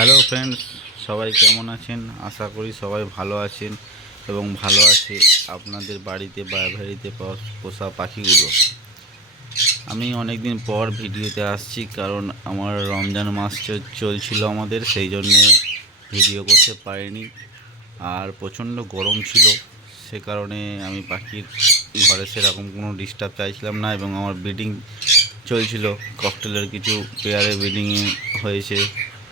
Hello friends, সবাই কেমন আছেন? আশা করি সবাই ভালো আছেন এবং ভালো আছে আপনাদের বাড়িতে বা ভেড়িতে পোষা পাখিগুলো। আমি অনেক দিন পর ভিডিওতে আসছি, কারণ আমার রমজান মাস চলছিল আমাদের, সেই জন্যে ভিডিও করতে পারিনি। আর প্রচণ্ড গরম ছিল, সে কারণে আমি পাখির ঘরে সেরকম কোনো ডিস্টার্ব চাইছিলাম না, এবং আমার ব্রিডিং চলছিল। ককটেলের কিছু পেয়ারে ব্রিডিং হয়েছে,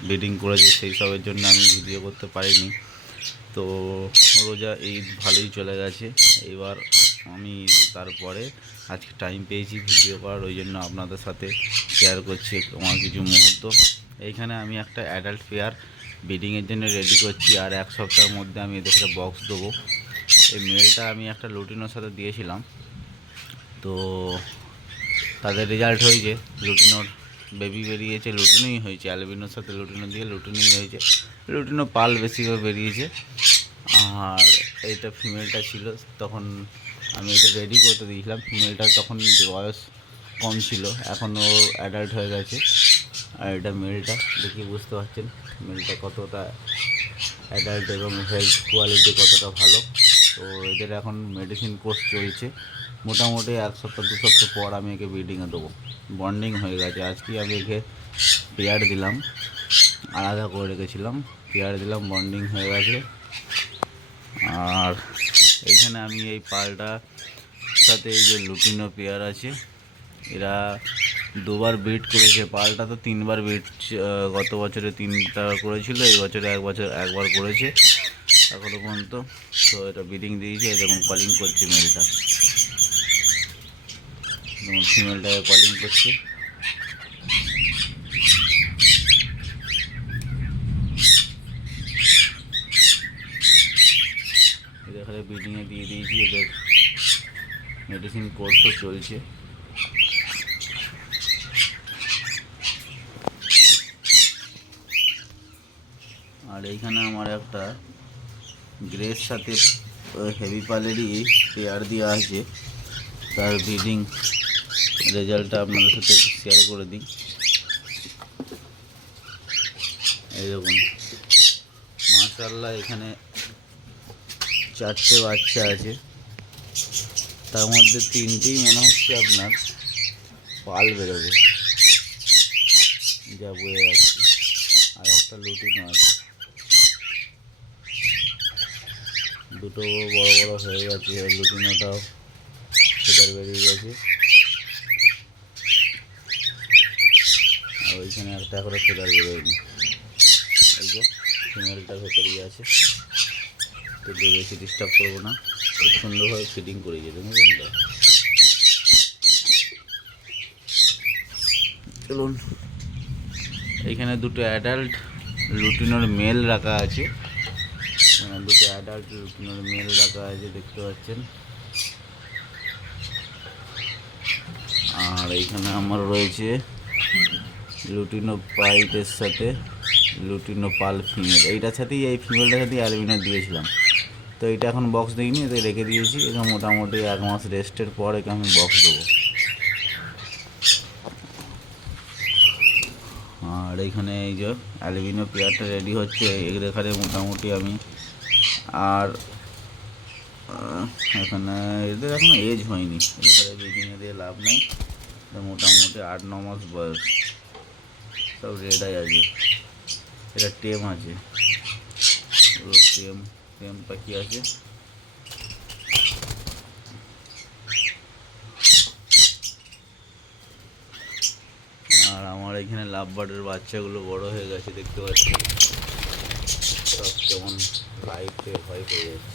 ব্রিডিং করেছে, সেই সবের জন্য আমি ভিডিও করতে পারিনি। তো রোজা ঈদ ভালোই চলে গেছে। এবার আমি তারপরে আজকে টাইম পেয়েছি ভিডিও করার, ওই জন্য আপনাদের সাথে শেয়ার করছি আমার কিছু মুহূর্ত। এইখানে আমি একটা অ্যাডাল্ট পেয়ার ব্রিডিংয়ের জন্য রেডি করছি, আর এক সপ্তাহের মধ্যে আমি এদের সাথে বক্স দেবো। এই মেলটা আমি একটা লুটিনোর সাথে দিয়েছিলাম, তো তাদের রেজাল্ট হয়েছে। লুটিনোর বেবি বেরিয়েছে, লুটিনোই হয়েছে, অ্যালবিনোর সাথে লুটিনো দিয়ে লুটিনোই হয়েছে। লুটিনো পাল বেশি করে বেরিয়েছে। আর এইটা ফিমেলটা ছিল, তখন আমি এটা রেডি করতে দিয়েছিলাম। ফিমেলটা তখন বয়স কম ছিল, এখন ও অ্যাডাল্ট হয়ে গেছে। আর এটা মেলটা, দেখি বুঝতে পারছেন মেলটা কতটা অ্যাডাল্ট এবং হেলথ কোয়ালিটি কতটা ভালো। তো এদের এখন মেডিসিন কোর্স চলছে। মোটামুটি এক সপ্তাহ দু সপ্তাহ পর আমি একে ব্রিডিংয়ে দেবো। বন্ডিং হয়ে গেছে। আজকে আমি একে পেয়ার দিলাম, আলাদা করে রেখেছিলাম, পেয়ার দিলাম, বন্ডিং হয়ে গেছে। আর এইখানে আমি এই পালটার সাথে এই যে লুটিনো পেয়ার আছে, এরা দুবার ব্রিড করেছে। পালটা তো তিনবার ব্রিড, গত বছরে তিনটা করেছিল, এই বছরে একবার করেছে এখনো পর্যন্ত। তো এটা ব্রিডিং দিয়েছে, যেমন কলিং করছে মেলটা, যেমন ফিমেলটাকে কলিং করছে। এদের এখানে ব্রিডিংয়ে দিয়ে দিয়েছি, এদের মেডিসিন কোর্সও চলছে। আর এইখানে আমার একটা গ্রের সাথে হেভি পালেরই পেয়ার দেওয়া আছে, তার ব্রিডিং রেজাল্টটা আপনাদের সাথে শেয়ার করে দিই। এই দেখুন, মাশাআল্লাহ, এখানে 4টে বাচ্চা আছে, তার মধ্যে 3টেই মনে হচ্ছে আপনার পাল বেরোবে, যা বয়ে যাচ্ছে। আর একটা লুটিনো আছে, দুটো বড় বড় হয়ে গেছে, লুটিনোটাও ফেদার বেরিয়ে গেছে। আর ওইখানে একটা করে ফেদার বেরোয়নি। এই যে ফিমেলটা ভেতরেই আছে, তো বেশি ডিস্টার্ব করবো না। খুব সুন্দরভাবে ফিডিং করেছে, দেখুন তো। চলুন, এইখানে দুটো অ্যাডাল্ট লুটিনোর মেল রাখা আছে, দুটো অ্যাডাল্ট লুটিনোর মেল রাখা আছে, দেখতে পাচ্ছেন। আর এইখানে আমার রয়েছে লুটিনো পাইটের সাথে লুটিনো পাল ফিমেল। এইটার সাথেই, এই ফিমেলটার সাথেই অ্যালবিনো দিয়েছিলাম। তো এটা এখন বক্স দিইনি, এতে রেখে দিয়েছি। এটা মোটামুটি 1 মাস রেস্টের পর একে আমি বক্স দেবো। আর এইখানে এই যে অ্যালবিনো পেয়ারটা রেডি হচ্ছে। এখানে মোটামুটি আমি আর এখানে এদের এখনো এজ হয়নি, এখানে ব্রিডিংয়ে দিয়ে লাভ নেই। মোটামুটি 8-9 মাস বয়স, সব রেডাই আছে। এটা টেম আছে, টেম পাখি আছে। আর আমার এখানে লাভ বার্ডের বাচ্চাগুলো বড় হয়ে গেছে, দেখতে পাচ্ছি। সব কেমন লাইটে ভয় পেয়ে যাচ্ছে।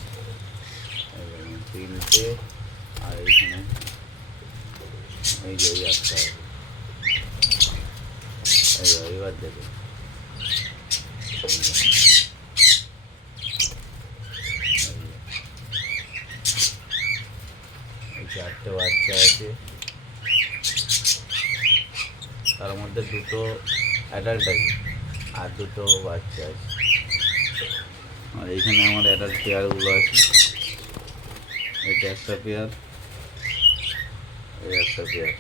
3টে, আর এইখানে এই যে ওই একটা, এবার দেখুন, এই 4টে বাচ্চা আছে, তার মধ্যে দুটো অ্যাডাল্ট আছে আর দুটো বাচ্চা আছে। আর এইখানে আমার অ্যাডাল্ট পেয়ারগুলো আছে। এটা একটা পেয়ার, এই একটা পেয়ার।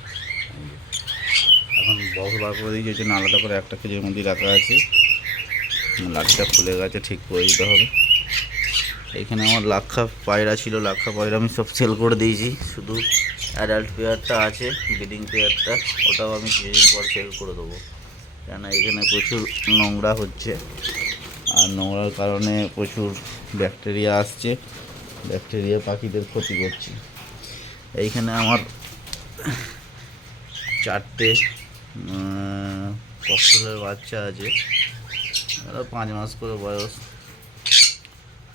এখন বক্স বার করে দিয়েছি, এই জন্য আলাদা করে একটা কেজির মধ্যে রাখা আছে। লাঠিটা খুলে গেছে, ঠিক করে দিতে হবে। এখানে আমার লাক্ষা পায়রা ছিল, লাক্ষা পায়রা আমি সব সেল করে দিয়েছি, শুধু অ্যাডাল্ট পেয়ারটা আছে, ব্রিডিং পেয়ারটা, ওটাও আমি কিছুদিন পর সেল করে দেবো। কেননা এখানে প্রচুর নোংরা হচ্ছে, আর নোংরার কারণে প্রচুর ব্যাকটেরিয়া আসছে, ব্যাকটেরিয়া পাখিদের ক্ষতি করছে। এইখানে আমার 4টে ককটেলের বাচ্চা আছে, 5 মাস করে বয়স।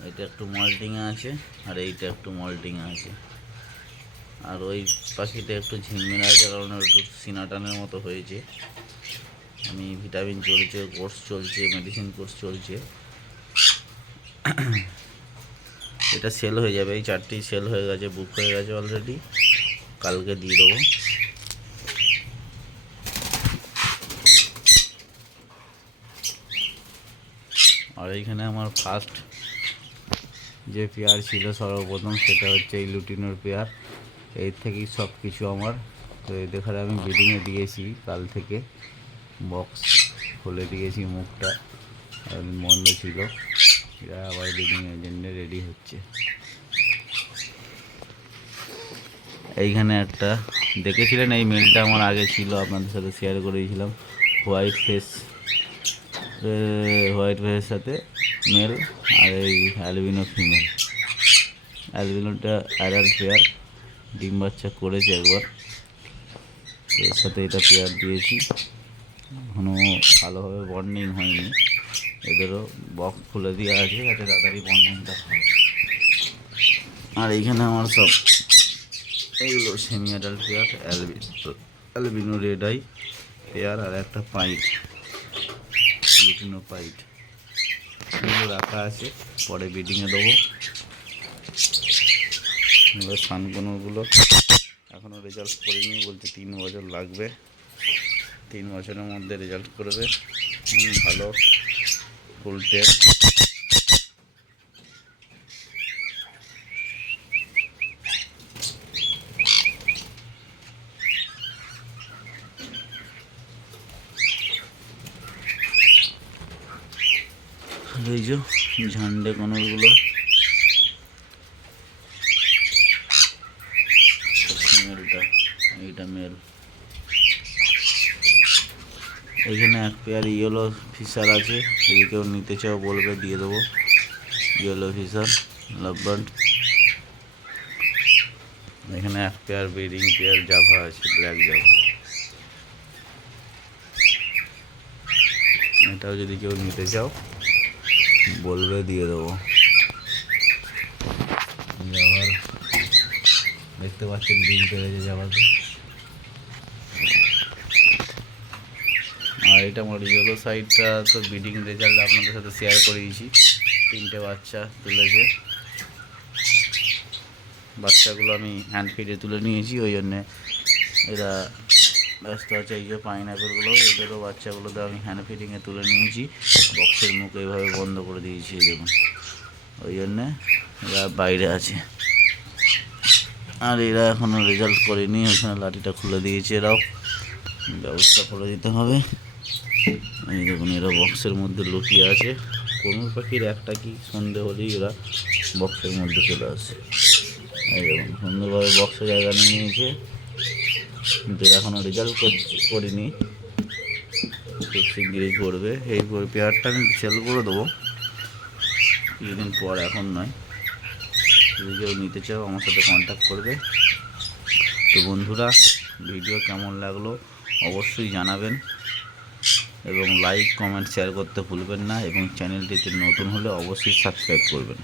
এটা একটু মল্টিংয়ে আছে, আর এইটা একটু মল্টিংয়ে আছে। আর ওই পাখিটা একটু ঝিমমিনা আছে, কারণ একটু সিনাটানের মতো হয়েছে। আমি ভিটামিন চলছে, কোর্স চলছে, মেডিসিন কোর্স চলছে। এটা সেল হয়ে যাবে, এই 4টি সেল হয়ে গেছে, বুক হয়ে গেছে অলরেডি, কালকে দিয়ে দেবো। আর এইখানে আমার ফার্স্ট যে পেয়ার ছিল সর্বপ্রথম, সেটা হচ্ছে এই লুটিনোর পেয়ার। এর থেকেই সব কিছু আমার। তো এখানে আমি ব্রিডিংয়ে দিয়েছি, কাল থেকে বক্স খুলে দিয়েছি, মুখটা বন্ধ ছিল, এরা আবার ব্রিডিংয়ের জন্য রেডি হচ্ছে। এইখানে একটা দেখেছিলেন, এই মেলটা আমার আগে ছিল, আপনাদের সাথে শেয়ার করে দিয়েছিলাম, হোয়াইট ফেসের সাথে মেল, আর এই অ্যালবিনো ফিমেল। অ্যালবিনোটা অ্যাডাল্ট পেয়ার, ডিম বাচ্চা করেছে একবার, এর সাথে এটা পেয়ার দিয়েছি, এখনও ভালোভাবে বন্ডিং হয়নি। এদেরও বক্স খুলে দেওয়া আছে যাতে তাড়াতাড়ি বন্ডিংটা হয়। আর এইখানে আমার সব এইগুলো semi adult pair, albino red eye pair, আর একটা পাইট, লুটিনো পাইট, এগুলো রাখা আছে, পরে ব্রিডিংয়ে দেবো। এগুলো সানকোনোগুলো এখনও রেজাল্ট করিনি, বলছে 3 বছর লাগবে, 3 বছরের মধ্যে রেজাল্ট করবে। ভালো ফুল টেপ। এই যে ঝান্ডে কোনরগুলো, মেলটা, এইটা মেল। এইখানে এক পেয়ার ইয়েলো ফিশার আছে, যদি কেউ নিতে চাও বলবে, দিয়ে দেবো। Yellow Fischer lovebird. এখানে এক পেয়ার ব্রিডিং পেয়ার জাভা আছে, ব্ল্যাক জাভা, এটাও যদি কেউ নিতে চাও বলবে, দিয়ে দেবো। জাভার দেখতে পাচ্ছেন ডিম পেরেছে জাভাতে। আর এটা আমার ইয়েলো সাইডটা তো ব্রিডিং রেজাল্ট আপনাদের সাথে শেয়ার করে দিয়েছি, 3টে বাচ্চা তুলেছে। বাচ্চাগুলো আমি হ্যান্ড ফিডে তুলে নিয়েছি, ওই জন্যে এরা ব্যস্ত আছে। এই যে পাইনঅ্যাপেলগুলো, এদেরও বাচ্চাগুলোতে আমি হ্যান্ড ফিডিংয়ে তুলে নিয়েছি, বক্সের মুখ এইভাবে বন্ধ করে দিয়েছি দেখুন, ওই জন্যে এরা বাইরে আছে। আর এরা এখনও রেজাল্ট করেনি, ওখানে লাঠিটা খুলে দিয়েছে, এরাও ব্যবস্থা করে দিতে হবে। এই দেখুন, এরা বক্সের মধ্যে লুকিয়ে আছে। কোনো পাখির একটা কি সন্ধে হলেই এরা বক্সের মধ্যে চলে আসে। এই দেখুন, সুন্দরভাবে বক্সে জায়গা নিয়ে নিয়েছে, কিন্তু এরা এখনও রেজাল্ট করিনি, খুব শিগগিরই করবে। এই পেয়ারটা আমি সেল করে দেবো কিছুদিন পর, এখন নয়। যদি কেউ নিতে চাও আমার সাথে কন্ট্যাক্ট করবে। তো বন্ধুরা, ভিডিও কেমন লাগলো অবশ্যই জানাবেন, এবং লাইক কমেন্ট শেয়ার করতে ভুলবেন না, এবং চ্যানেলটিতে নতুন হলে অবশ্যই সাবস্ক্রাইব করবেন।